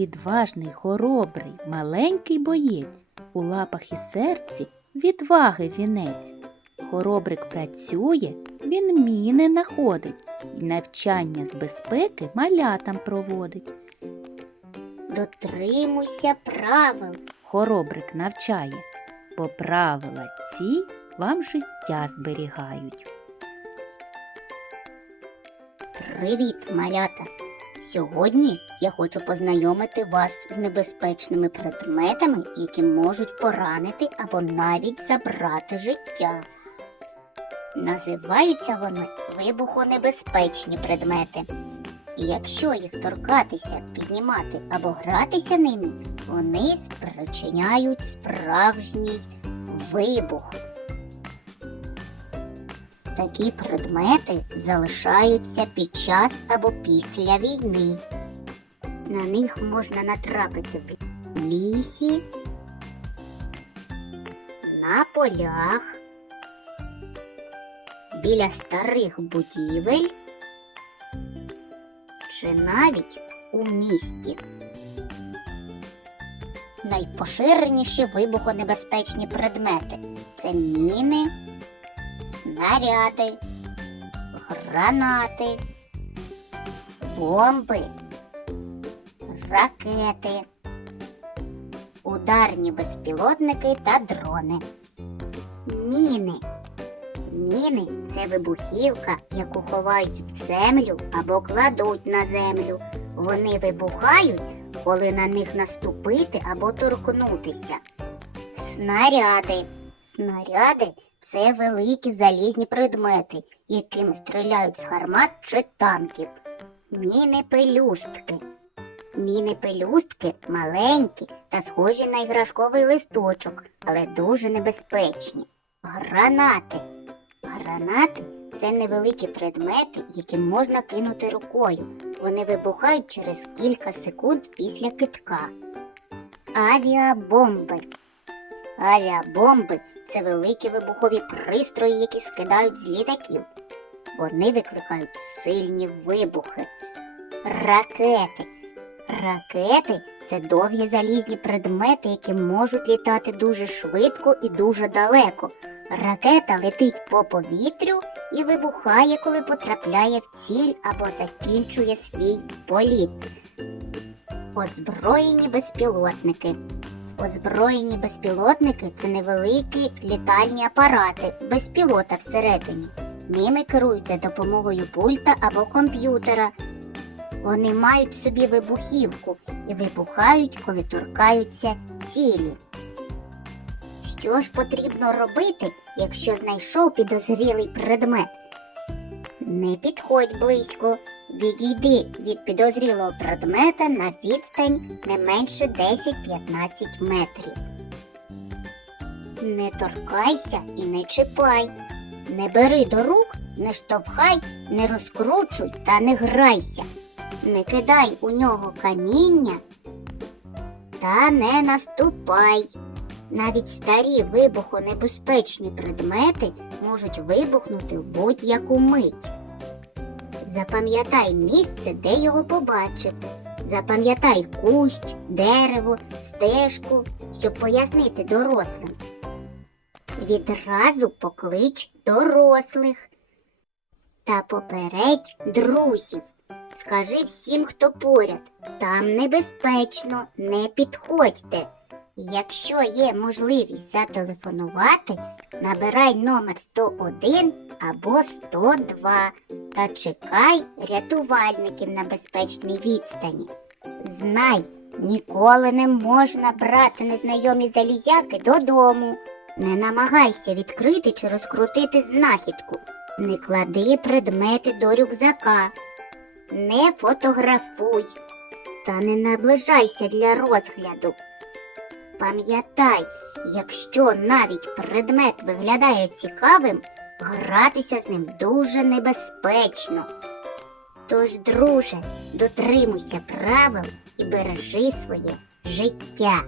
відважний, хоробрий, маленький боєць, у лапах і серці відваги вінець. Хоробрик працює, він міни находить і навчання з безпеки малятам проводить. Дотримуйся правил. Хоробрик навчає, бо правила ці вам життя зберігають. Привіт, малята! Сьогодні я хочу познайомити вас з небезпечними предметами, які можуть поранити або навіть забрати життя. Називаються вони вибухонебезпечні предмети. І якщо їх торкатися, піднімати або гратися ними, вони спричиняють справжній вибух. Такі предмети залишаються під час або після війни. На них можна натрапити в лісі, на полях, біля старих будівель чи навіть у місті. Найпоширеніші вибухонебезпечні предмети це міни, снаряди, гранати, бомби, ракети, ударні безпілотники та дрони. Міни. Міни це вибухівка, яку ховають в землю або кладуть на землю. Вони вибухають, коли на них наступити або торкнутися. Снаряди. Снаряди це великі залізні предмети, якими стріляють з гармат чи танків. Міни пелюстки. Міни пелюстки маленькі та схожі на іграшковий листочок, але дуже небезпечні. Гранати. Гранати це невеликі предмети, які можна кинути рукою. Вони вибухають через кілька секунд після китка. Авіабомби. Авіабомби це великі вибухові пристрої, які скидають з літаків. Вони викликають сильні вибухи. Ракети. Ракети це довгі залізні предмети, які можуть літати дуже швидко і дуже далеко. Ракета летить по повітрю і вибухає, коли потрапляє в ціль або закінчує свій політ. Озброєні безпілотники. Озброєні безпілотники це невеликі літальні апарати без пілота всередині. Ними керують за допомогою пульта або комп'ютера. Вони мають собі вибухівку і вибухають, коли торкаються цілі. Що ж потрібно робити, якщо знайшов підозрілий предмет? Не підходь близько, відійди від підозрілого предмета на відстань не менше 10-15 метрів. Не торкайся і не чіпай. Не бери до рук, не штовхай, не розкручуй та не грайся. Не кидай у нього каміння та не наступай. Навіть старі вибухонебезпечні предмети можуть вибухнути в будь-яку мить. Запам'ятай місце, де його побачив. Запам'ятай кущ, дерево, стежку, щоб пояснити дорослим. Відразу поклич дорослих та попередь друзів. Скажи всім, хто поряд, там небезпечно, не підходьте. Якщо є можливість зателефонувати, набирай номер 101 або 102 та чекай рятувальників на безпечній відстані. Знай, ніколи не можна брати незнайомі залізяки додому. Не намагайся відкрити чи розкрутити знахідку. Не клади предмети до рюкзака. Не фотографуй та не наближайся для розгляду. Пам'ятай, якщо навіть предмет виглядає цікавим, гратися з ним дуже небезпечно. Тож, друже, дотримуйся правил і бережи своє життя.